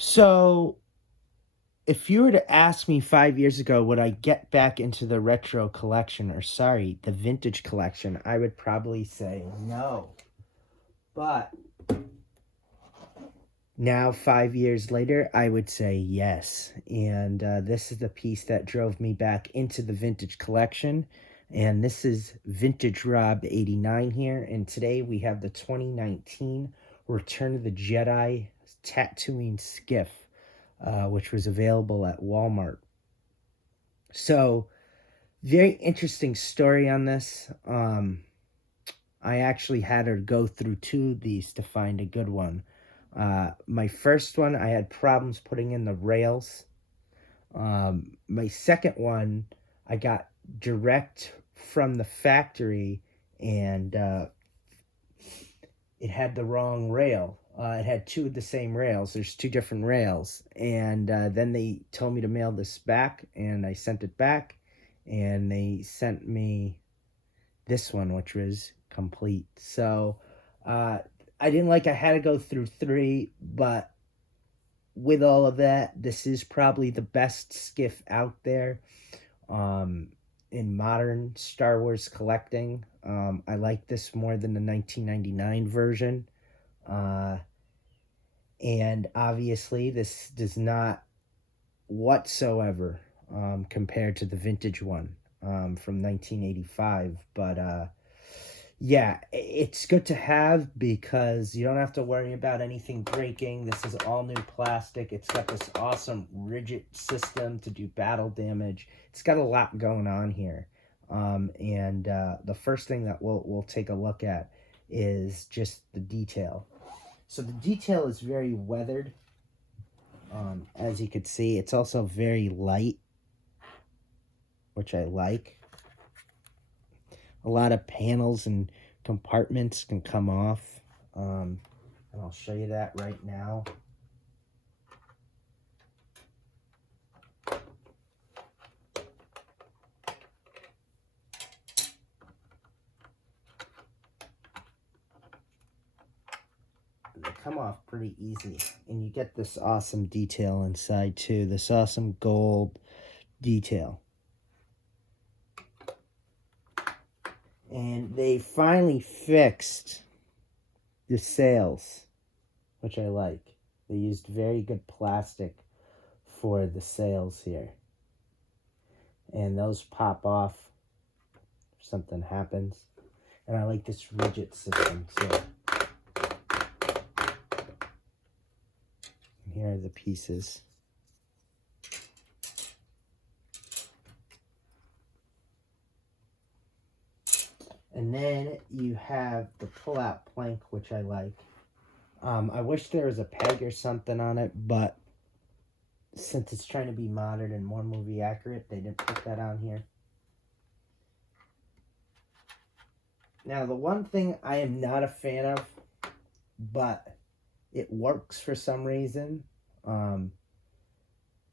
So, if you were to ask me 5 years ago, would I get back into the retro collection, or sorry, the vintage collection, I would probably say no. But now, 5 years later, I would say yes. And this is the piece that drove me back into the vintage collection. And this is Vintage Rob 89 here. And today we have the 2019 Return of the Jedi Tatooine Skiff, which was available at Walmart. So, very interesting story on this. I actually had to go through two of these to find a good one. My first one, I had problems putting in the rails. My second one, I got direct from the factory, and it had the wrong rail. It had two of the same rails. There's two different rails. And then they told me to mail this back, and I sent it back, and they sent me this one, which was complete. So I didn't like I had to go through three, but with all of that, this is probably the best skiff out there in modern Star Wars collecting. I like this more than the 1999 version. And obviously, this does not whatsoever compared to the vintage one from 1985. But yeah, it's good to have because you don't have to worry about anything breaking. This is all new plastic. It's got this awesome rigid system to do battle damage. It's got a lot going on here. And the first thing that we'll take a look at is just the detail. So the detail is very weathered. As you could see, it's also very light, which I like. A lot of panels and compartments can come off, and I'll show you that right now. They come off pretty easy, and you get this awesome detail inside too, this awesome gold detail. And they finally fixed the sails, which I like. They used very good plastic for the sails here. And those pop off if something happens. And I like this rigid system too. And here are the pieces. And then you have the pull-out plank, which I like. I wish there was a peg or something on it, but since it's trying to be modern and more movie accurate, they didn't put that on here. Now, the one thing I am not a fan of, but it works for some reason,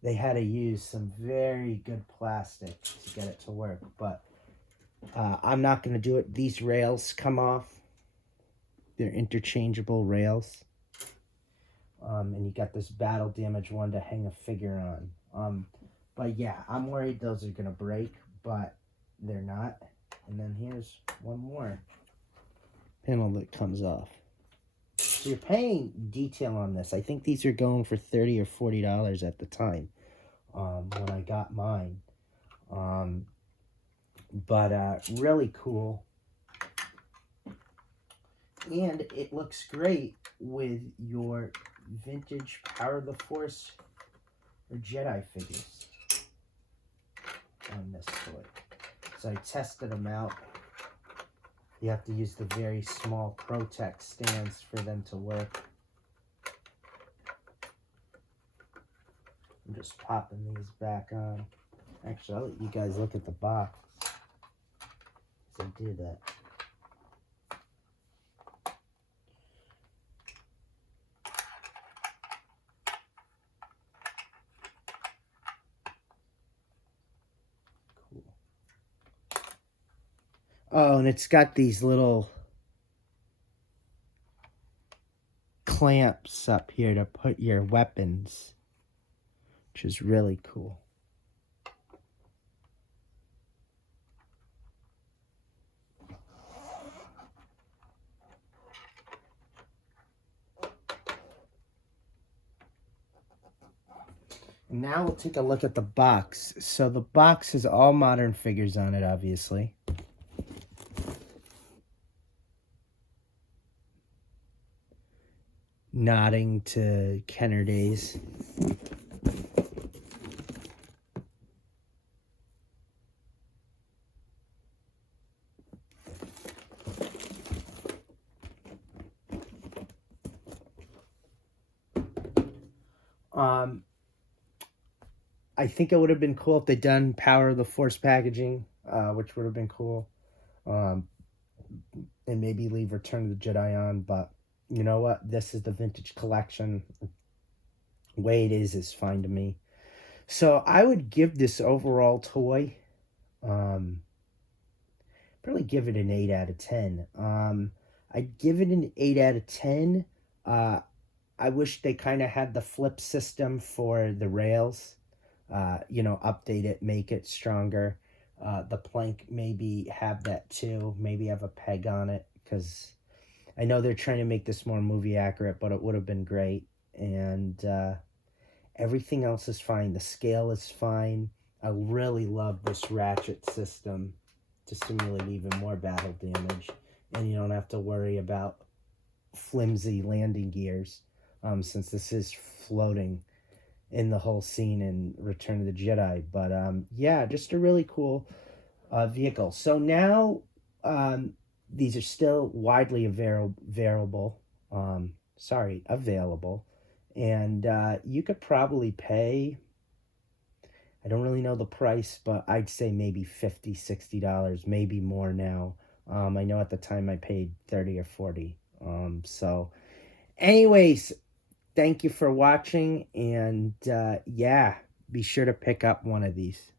they had to use some very good plastic to get it to work, but I'm not going to do it. These rails come off. They're interchangeable rails. And you got this battle damage one to hang a figure on. But yeah, I'm worried those are going to break, but they're not. And then here's one more panel that comes off. So you're paying detail on this. I think these are going for $30 or $40 at the time when I got mine. But really cool. And it looks great with your vintage Power of the Force or Jedi figures on this toy. So I tested them out. You have to use the very small Protect stands for them to work. I'm just popping these back on. Actually, I'll let you guys look at the box as I do that. Oh, and it's got these little clamps up here to put your weapons, which is really cool. Now we'll take a look at the box. So the box has all modern figures on it, obviously. Nodding to Kenner days. I think it would have been cool if they'd done Power of the Force packaging, which would have been cool. And maybe leave Return of the Jedi on, but you know what? This is the vintage collection. The way it is fine to me. So I would give this overall toy, probably give it an 8 out of 10. I'd give it an 8 out of 10. I wish they kind of had the flip system for the rails. Update it, make it stronger. The plank maybe have that too. Maybe have a peg on it, because I know they're trying to make this more movie accurate, but it would have been great. And everything else is fine. The scale is fine. I really love this ratchet system to simulate even more battle damage. And you don't have to worry about flimsy landing gears, since this is floating in the whole scene in Return of the Jedi. But yeah, just a really cool vehicle. So now these are still widely available. And you could probably pay, I don't really know the price, but I'd say maybe $50, $60, maybe more now. I know at the time I paid 30 or 40. So anyways, thank you for watching, and yeah, be sure to pick up one of these.